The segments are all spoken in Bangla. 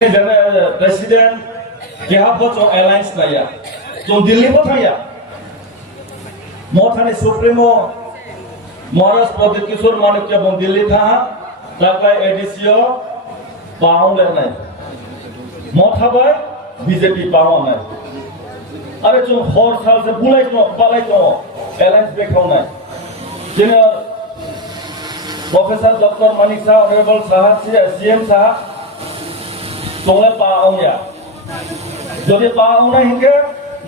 Presiden Kihabot o Airlines na ya. So Delhi mo thaya. Mo thane Supremo Maharaj Pradip Kishore Manukya bon Delhi tha. Takai edisio paung le nai. Mo thabai BJP paung nai. Are chung hor sal se bulai to palai to Airlines bekhau nai. Jina Professor Dr. Manik Shah, Honorable Shah, CM Shah তোমরা পাও না যদি পাও না হিকে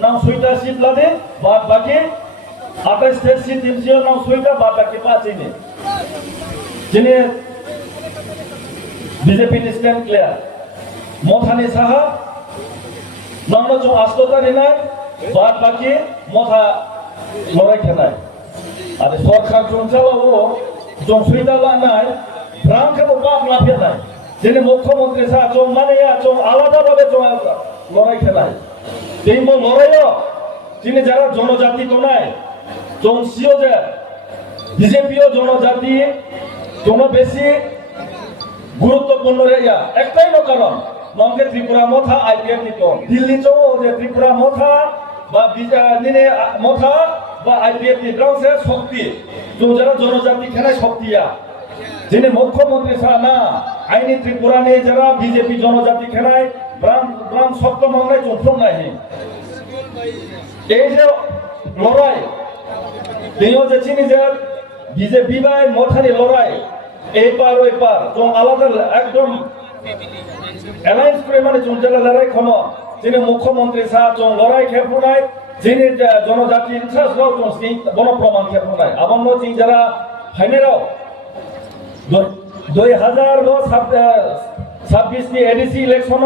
নাম সুইটা সিট লাদে বাদ বাকি 28 তে সিট তিনশো নাম সুইটা বাদ বাকি পাঁচই নে যিনি বিজেপি স্ট্যান্ড ক্লিয়ার মথানি সাহা নামনা जो আস্ততা নিনাই বাদ বাকি মথা লড়াই খেনাই আর সরকার চঞ্চালাও जों সুইটা লানাই রামকে বাপ লাফিয়ে নাই যিনি মুখ্যমন্ত্রী সাহা চোখ মানে চোখ আলাদাভাবে লড়াই খেলায় এই লড়াইও তিনি যারা জনজাতি কোনায় চোখ সিও যে বিজেপিও জনজাতি কোনো বেশি গুরুত্বপূর্ণ রেয়া একটাই কারণ নঙ্গে ত্রিপুরা মথা আইপিএফ নিত দিল্লি চৌ যে ত্রিপুরা মথা বা নিনে মথা বা আইপিএফ নিতে শক্তি তো যারা জনজাতি খেলায় শক্তিয়া যিনি মুখ্যমন্ত্রী সানা আইনি ত্রিপুরানি যারা বিজেপি জনজাতি খেলায় ব্রাম শব্দ মামলায় চুমফুম নাই এই যে লড়াই তিনিও যে চিনি যে বিজেপি বাই মথানি লড়াই এই পার ওই পার তো আলাদা একদম অ্যালায়েন্স করে মানে চুমচালা লড়াই ক্ষমা যিনি মুখ্যমন্ত্রী সাহা চং লড়াই খেপু নাই যিনি জনজাতি ইন্টারেস্ট রাও চং বনপ্রমাণ খেপু নাই আবার চিং যারা ফাইনেরাও 2026 ની એડીસી ઇલેક્શન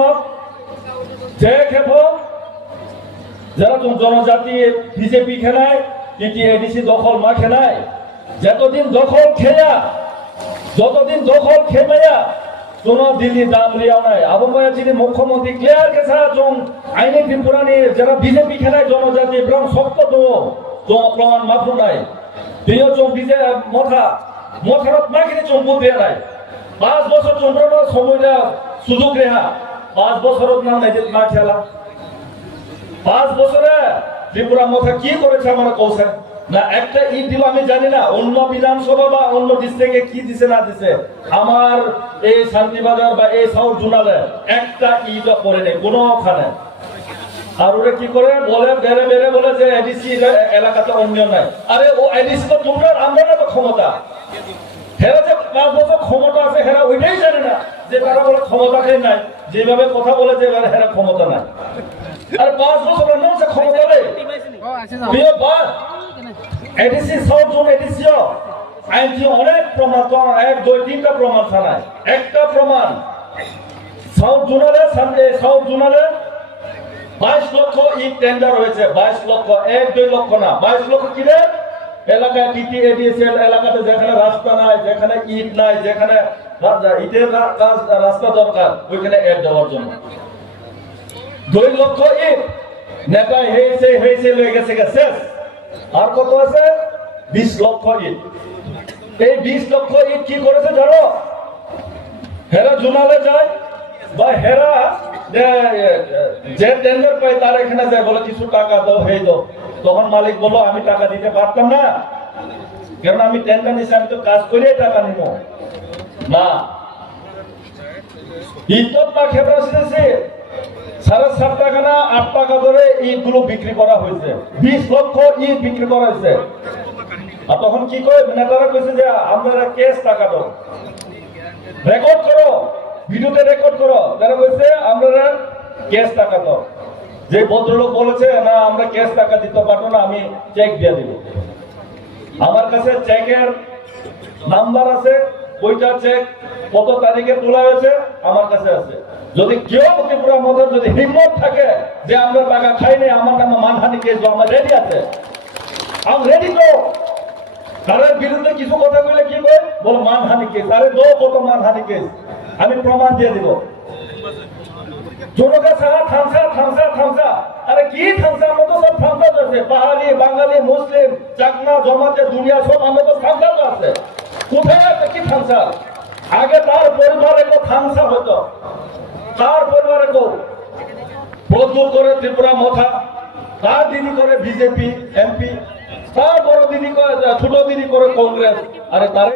જે ખેપો যারা জনজাতি বিজেপি খেলায় কিন্তু এডিসি দখল মা খেলায় যতদিন দখল খেয়া যতদিন দখল খেমায়া কোন দিল্লি দাম লিয়াও নাই আবহাওয়া যিনি মুখ্যমন্ত্রী ক্লিয়ার কেসা জং আইনি ত্রিপুরানি যারা বিজেপি খেলায় জনজাতি ব্রহ্ম শক্ত তো প্রমাণ মাত্র নাই তিনিও জং বিজেপি মথা মথারত মাগিনি চম্পু দেয়া নাই 5 বছর চন্দ্রমা সময়টা সুযোগ রেহা 5 বছরত নাম নাই মা খেলা 5 বছরে ত্রিপুরা মথা কি করেছে আমরা কৌশল না একটা ঈদ দিল আমি জানি না অন্য বিধানসভা বা অন্য ডিস্ট্রিক্টে কি দিছে না দিছে আমার এই শান্তিবাজার বা এই সাউথ জোনালে একটা ঈদ করে নেই কোনো ওখানে আর ওরা কি করে বলে বেড়ে বেড়ে বলে যে এডিসি এলাকাতে অন্য নাই আরে ও এডিসি তো তোমরা আমরা না তো ক্ষমতা হেরা যে 5 বছর ক্ষমতা আছে হেরা ওইটাই জানে না যে তারা বলে ক্ষমতাটাই নাই যেভাবে কথা বলে যে হেরা ক্ষমতা নাই আর 5 বছর না সে ক্ষমতা নেই প্রিয় বাদ এডিসি সাউথ জোন এডিসিও আইনটি অনেক প্রমাণ তো 1 2 3টা প্রমাণ ছাড়ায় একটা প্রমাণ সাউথ জোনালে 22 লক্ষ ই টেন্ডার হয়েছে 22 লক্ষ 1 2 লক্ষ না 22 লক্ষ কি রে এলাকায় টিটিএডিএসএল এলাকাতে যেখানে রাস্তা নাই যেখানে ইট নাই যেখানে ইটের রাস্তা দরকার ওইখানে এড দেওয়ার জন্য 2 লক্ষ ইট নেপায় হয়েছে লয়ে গেছে শেষ আর কত আছে 20 লক্ষ ইট এই 20 লক্ষ ইট কি করেছে জানো হেরা জোনালে যায় বা হেরা যে টেন্ডার পায় তার এখানে যায় বলে কিছু টাকা দাও হয়ে দাও তখন মালিক বলো আমি টাকা দিতে পারতাম না কারণ আমি টেন্ডার নিছি আমি তো কাজ করে টাকা নিব না ইতত না খেপড়া দিতেছে 7.5 টাকা না 8 টাকা ধরে ইগুলো বিক্রি করা হয়েছে 20 লক্ষ ইট বিক্রি করা হয়েছে আর তখন কি কয় নেতারা কইছে যে আমরা কেস টাকা দাও রেকর্ড করো ভিডিওতে রেকর্ড করো তারা কইছে আমরা কেস টাকা দাও যে ভদ্রলোক বলেছে না আমরা ক্যাশ টাকা দিতে পারবো না আমি চেক দিয়ে দিব আমার কাছে চেকের নাম্বার আছে ওইটা চেক কত তারিখে তোলা হয়েছে আমার কাছে আছে যদি কেউ ত্রিপুরা মধ্যে যদি হিম্মত থাকে যে আমরা টাকা খাইনি আমার নামে মানহানি কেস আমার রেডি আছে আমি রেডি তো তার বিরুদ্ধে কিছু কথা বলে কি কই বল মানহানি কেস আরে দো কত মানহানি কেস আমি প্রমাণ দিয়ে দিব জনকা সাহা থামসা আরে কি থামসা আমরা তো সব থামসা আছে পাহাড়ি বাঙালি মুসলিম চাকমা জমাতে দুনিয়া সব আমরা তো থামসা আছে কোথায় আছে কি থামসা আগে তার পরিবারে থামসা হতো তার পরিবারে কেউ প্রচুর করে ত্রিপুরা মথা, তার দিদি করে বিজেপি এমপি, তার বড় দিদি করে ছোট দিদি করে কংগ্রেস। আরে তার